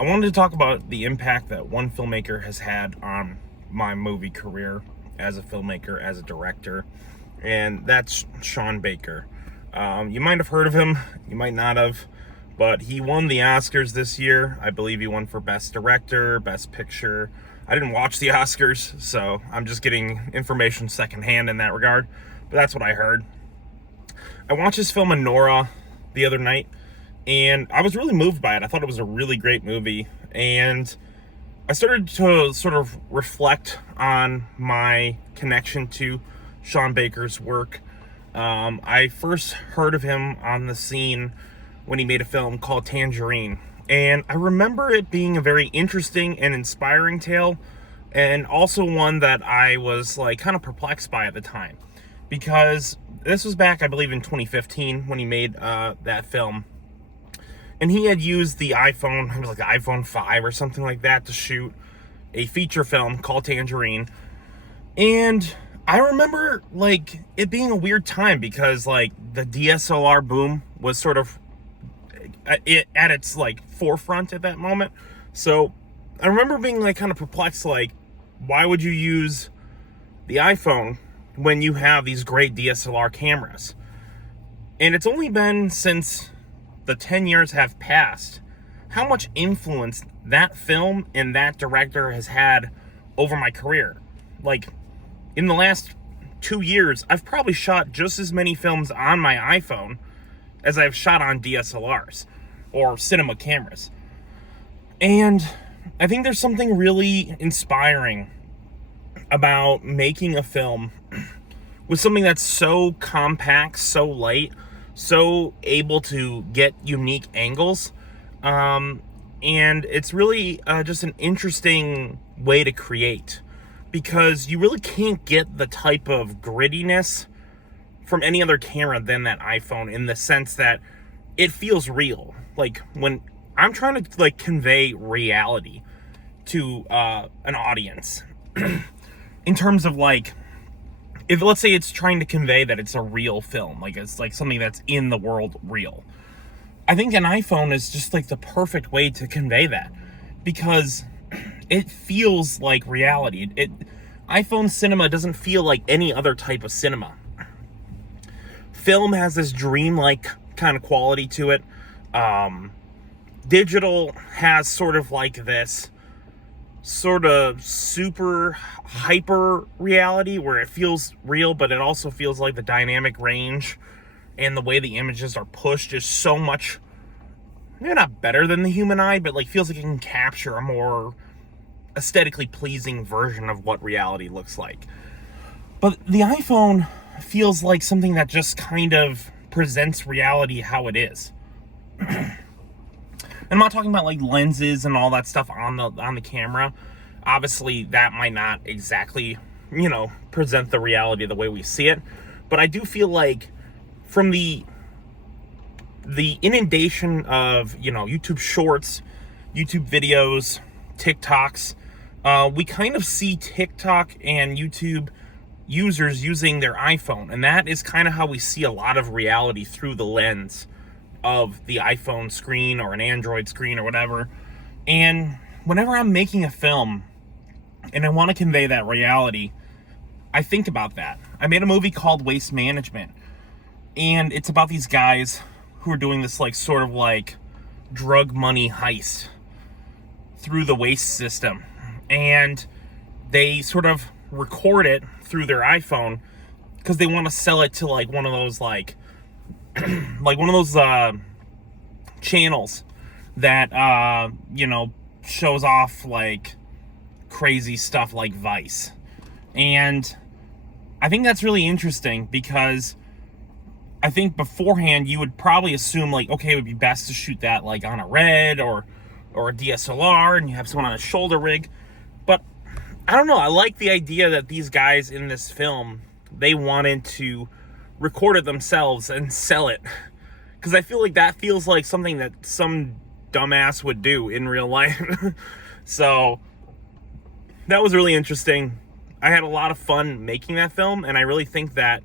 I wanted to talk about the impact that one filmmaker has had on my movie career as a filmmaker, as a director, and that's Sean Baker. You might have heard of him, you might not have, but he won the Oscars this year. I believe he won for Best Director, Best Picture. I didn't watch the Oscars, so I'm just getting information secondhand in that regard, but that's what I heard. I watched his film Anora the other night, and I was really moved by it. I thought it was a really great movie, and I started to sort of reflect on my connection to Sean Baker's work. I first heard of him on the scene when he made a film called Tangerine, and I remember it being a very interesting and inspiring tale, and also one that I was like kind of perplexed by at the time, because this was back, I believe, in 2015 when he made that film. And he had used the iPhone, it was like the iPhone 5 or something like that, to shoot a feature film called Tangerine. And I remember like it being a weird time because like the DSLR boom was sort of at its like forefront at that moment. So I remember being like kind of perplexed, like, why would you use the iPhone when you have these great DSLR cameras? And it's only been since the 10 years have passed how much influence that film and that director has had over my career. Like, in the last 2 years, I've probably shot just as many films on my iPhone as I've shot on DSLRs or cinema cameras. And I think there's something really inspiring about making a film with something that's so compact, so light, so able to get unique angles. And it's really just an interesting way to create, because you really can't get the type of grittiness from any other camera than that iPhone, in the sense that it feels real. Like when I'm trying to like convey reality to an audience in terms of like, if let's say it's trying to convey that it's a real film, like it's like something that's in the world real, I think an iPhone is just like the perfect way to convey that, because it feels like reality. iPhone cinema doesn't feel like any other type of cinema. Film has this dreamlike kind of quality to it. Digital has sort of like this sort of super hyper reality where it feels real, but it also feels like the dynamic range and the way the images are pushed is so much, maybe not better than the human eye, but like feels like it can capture a more aesthetically pleasing version of what reality looks like. But the iPhone feels like something that just kind of presents reality how it is. I'm not talking about like lenses and all that stuff on the camera. Obviously, that might not exactly, present the reality the way we see it. But I do feel like from the inundation of, YouTube Shorts, YouTube videos, TikToks, we kind of see TikTok and YouTube users using their iPhone. And that is kind of how we see a lot of reality, through the lens of the iPhone screen or an Android screen or whatever. And whenever I'm making a film and I want to convey that reality, I think about that. I made a movie called Waste Management, and it's about these guys who are doing this like sort of like drug money heist through the waste system, and they sort of record it through their iPhone because they want to sell it to like one of those like like one of those channels that shows off like crazy stuff like Vice. And I think that's really interesting, because I think beforehand you would probably assume like, okay, it would be best to shoot that like on a Red or a DSLR, and you have someone on a shoulder rig. But I don't know, I like the idea that these guys in this film, they wanted to record it themselves and sell it, because I feel like that feels like something that some dumbass would do in real life. So that was really interesting. I had a lot of fun making that film, and I really think that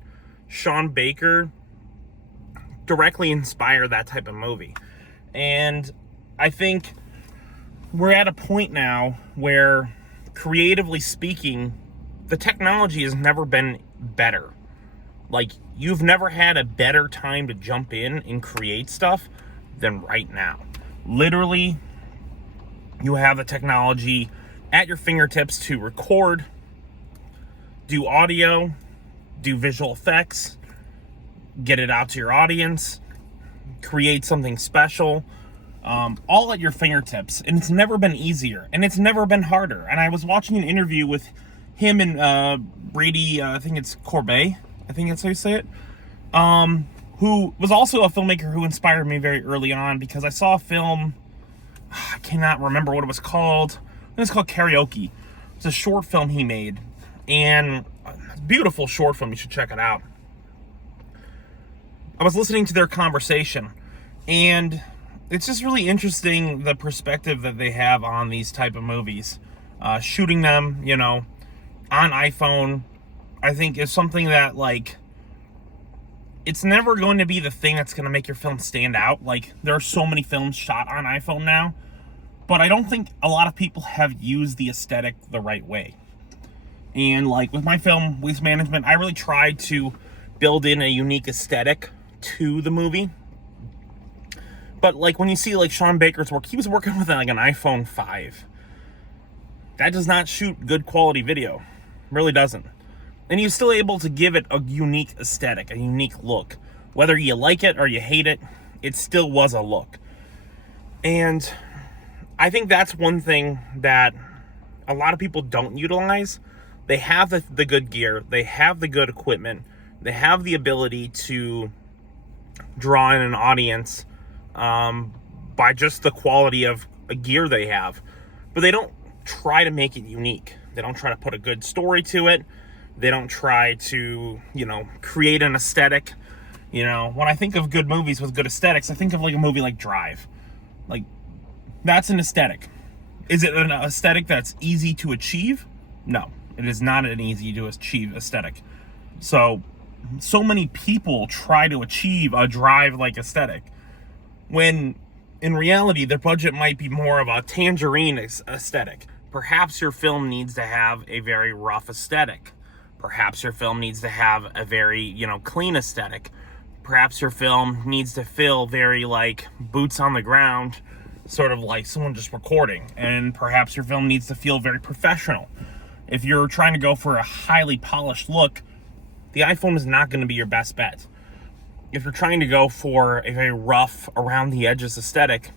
Sean Baker directly inspired that type of movie. And I think we're at a point now where, creatively speaking, the technology has never been better. Like, you've never had a better time to jump in and create stuff than right now. Literally, you have the technology at your fingertips to record, do audio, do visual effects, get it out to your audience, create something special, all at your fingertips. And it's never been easier, and it's never been harder. And I was watching an interview with him and Brady, I think it's Corbet, I think that's how you say it, who was also a filmmaker who inspired me very early on, because I saw a film, I cannot remember what it was called. It was called Karaoke. It's a short film he made, and a beautiful short film. You should check it out. I was listening to their conversation, and it's just really interesting, the perspective that they have on these type of movies. Shooting them, on iPhone, I think is something that, like, it's never going to be the thing that's going to make your film stand out. Like, there are so many films shot on iPhone now, but I don't think a lot of people have used the aesthetic the right way. And like with my film, Waste Management, I really tried to build in a unique aesthetic to the movie. But like when you see like Sean Baker's work, he was working with like an iPhone 5. That does not shoot good quality video. Really doesn't. And he's still able to give it a unique aesthetic, a unique look. Whether you like it or you hate it, it still was a look. And I think that's one thing that a lot of people don't utilize. They have the good gear, they have the good equipment, they have the ability to draw in an audience by just the quality of gear they have. But they don't try to make it unique. They don't try to put a good story to it. They don't try to, create an aesthetic. When I think of good movies with good aesthetics, I think of like a movie like Drive. Like, that's an aesthetic. Is it an aesthetic that's easy to achieve? No, it is not an easy to achieve aesthetic. So many people try to achieve a Drive-like aesthetic, when in reality, their budget might be more of a Tangerine aesthetic. Perhaps your film needs to have a very rough aesthetic. Perhaps your film needs to have a very, clean aesthetic. Perhaps your film needs to feel very like boots on the ground, sort of like someone just recording. And perhaps your film needs to feel very professional. If you're trying to go for a highly polished look, the iPhone is not going to be your best bet. If you're trying to go for a very rough, around the edges aesthetic,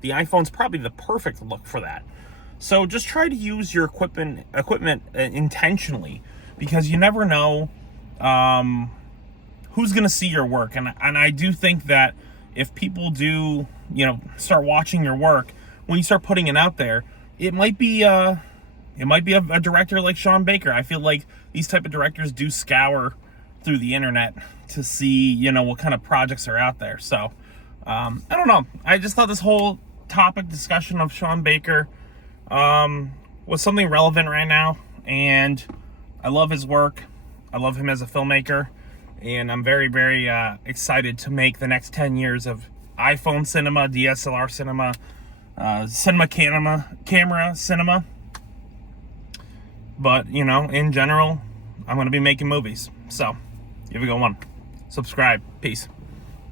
the iPhone's probably the perfect look for that. So just try to use your equipment intentionally, because you never know who's going to see your work. And I do think that if people do, start watching your work, when you start putting it out there, it might be a director like Sean Baker. I feel like these type of directors do scour through the internet to see, what kind of projects are out there. So, I don't know. I just thought this whole topic discussion of Sean Baker was something relevant right now. And I love his work. I love him as a filmmaker. And I'm very, very excited to make the next 10 years of iPhone cinema, DSLR cinema, camera cinema. But, in general, I'm going to be making movies. So, give it a go one. Subscribe. Peace.